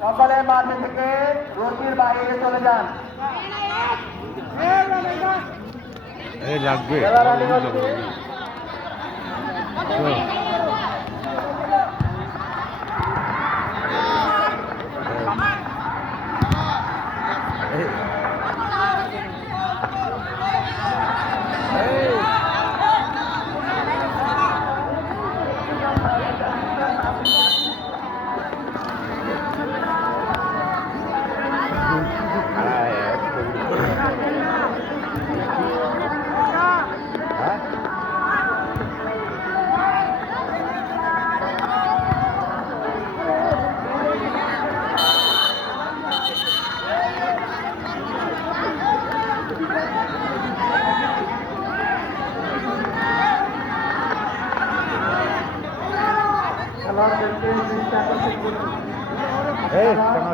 সকলে মাঠে থেকে রশির বাইরে চলে যান। লাগবে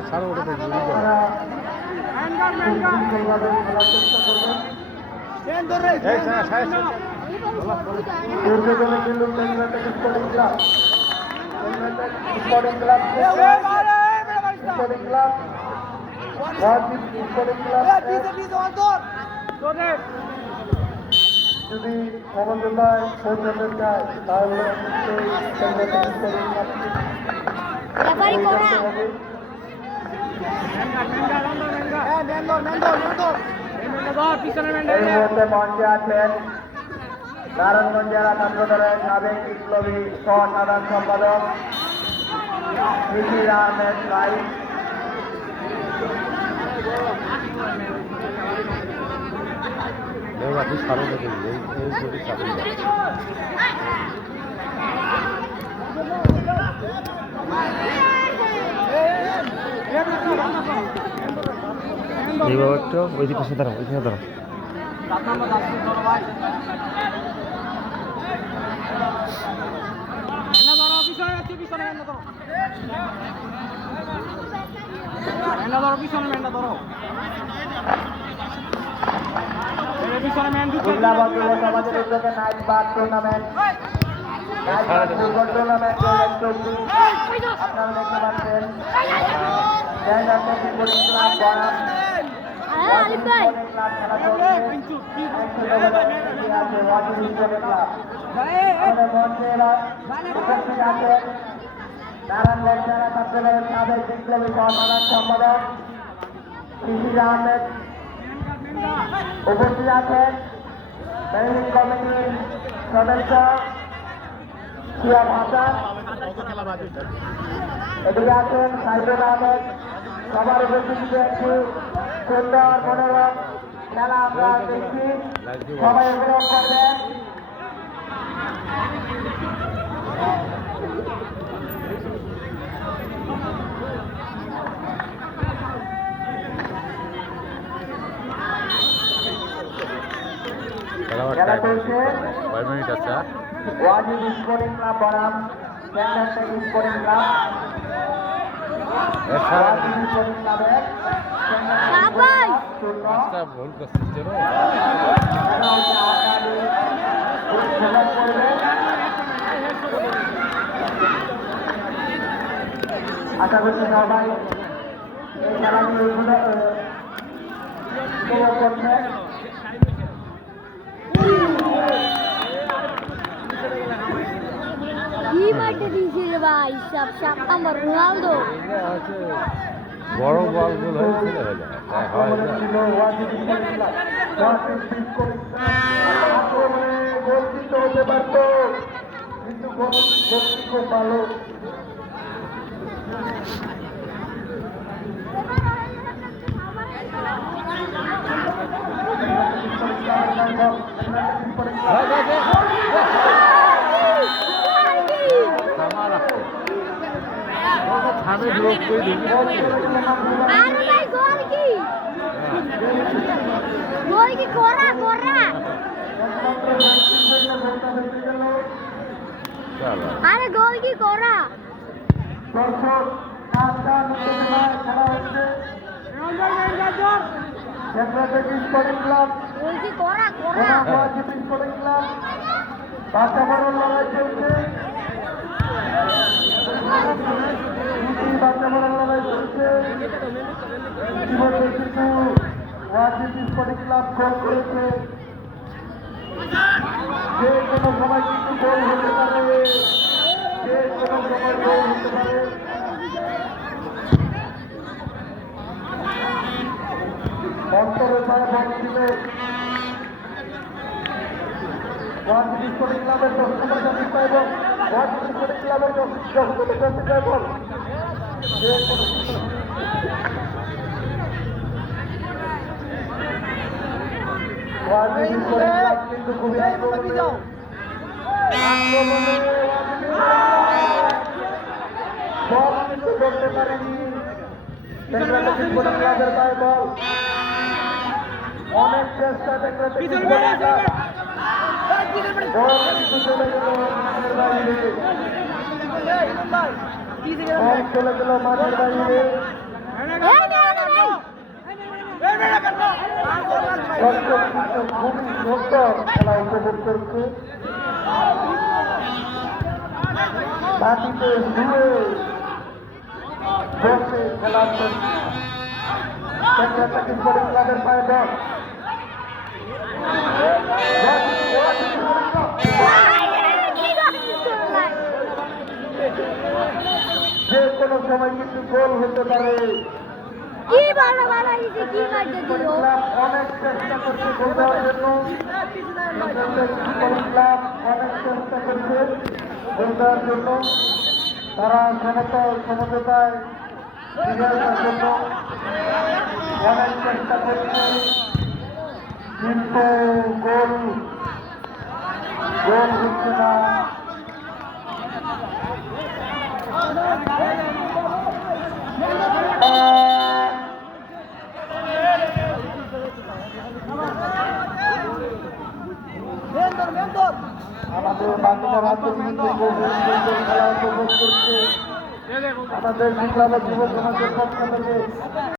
ছাড়ো ওটা যদি সমন্বয় পৌঁছাতে চায় তাহলে মঞ্চে আছেন নারায়ণগঞ্জ জেলা ছাত্র দলের সাবেক বিপ্লবী সাধারণ সম্পাদক মিশির আহমেদ রাই। একটু ওইদিকে দাঁড়াও ওইখানে দাঁড়াও জেলা সমাজের উদ্যোগে নাইট বার টুর্নামেন্ট ফুটবল টুর্নামেন্ট আপনারা দেখতে পাচ্ছেন নারায়ণগঞ্জ জেলা ছাত্র দলের সাবেক বিপ্লবী সাধারণ সম্পাদক মিশির আহমেদ উপস্থিত আছেন ম্যানেজিং কমিটির সদস্য সিয়াম হাসান, এদিকে আছেন সাইদুল আহমেদ। সবার উপস্থিতিতে একটি সুন্দর মনোরম খেলা আমরা দেখছি, সবাই উপভোগ করবেন। খেলা চলছে ওয়াজিদ স্পোর্টিং ক্লাব বনাম ক্যান্ডারটেক স্পোর্টিং ক্লাব। ওয়াজিদ স্পোর্টিং ক্লাবের ভুল করছিস আশা করছি সবাই এই খেলাগুলো উপভোগ করছে। কি মাঠে দিয়েছে রে ভাই, সব আমার রোনালদো বড় বলগুলো হতে পারত, কিন্তু খুব ভালো। আরে গোল কি করা দর্শক খেলা হচ্ছে স্পোর্টিং ক্লাব গোল কি করা স্পোর্টিং ক্লাব বাচ্চা বড় লড়াই চলছে, বাচ্চা বড় লড়াই চলছে। ইতিমধ্যে কিন্তু ওয়াজিদ স্পোর্টিং ক্লাব গোল করেছে। যে কোনো সময় কিন্তু গোল হতে পারে, যে কোনো সময় গোল হতে পারে। অন্তরে তারা বল দিলে ওয়াজিদ স্পোর্টিং ক্লাবের 10 নম্বর জার্সি এবং ওয়াজিদ স্পোর্টিং ক্লাবের 10 নম্বর জার্সি বল যে কোনো ওয়াজিদ স্পোর্টিং ক্লাব কিন্তু খুবই আক্রমণে বল কিন্তু ধরতে পারেনি। বাংলাদেশ স্পোর্টিং ক্লাবের পায়ে বল, অনেক চেষ্টা বাংলাদেশ স্পোর্টিং ক্লাব, বল কিন্তু চলে গেল মাঠের বাইরে, বল চলে গেল মাঠের বাইরে। দর্শক কিন্তু খুবই সুন্দর খেলা উপভোগ করছে। মাটিতে শুয়ে বসে খেলা চলছে। বাংলাদেশ স্পোর্টিং ক্লাবের পায়ে বল, যে কোনো সময় কিন্তু গোল হতে পারে। কি ভালো বানাইছে, কি মারতে দিল। ক্লাব অনেক চেষ্টা করছে গোল দেওয়ার জন্য, ক্লাব অনেক চেষ্টা করছে গোল দেওয়ার জন্য, তারা সমঝোতায় ফিরে আসার জন্য অনেক চেষ্টা করছে, কিন্তু গোল হচ্ছে না। আমাদের বাংলা রাজ্য কিন্তু খেলা উপভোগ করছে। আমাদের ক্লাবের যুব সমাজের পক্ষ থেকে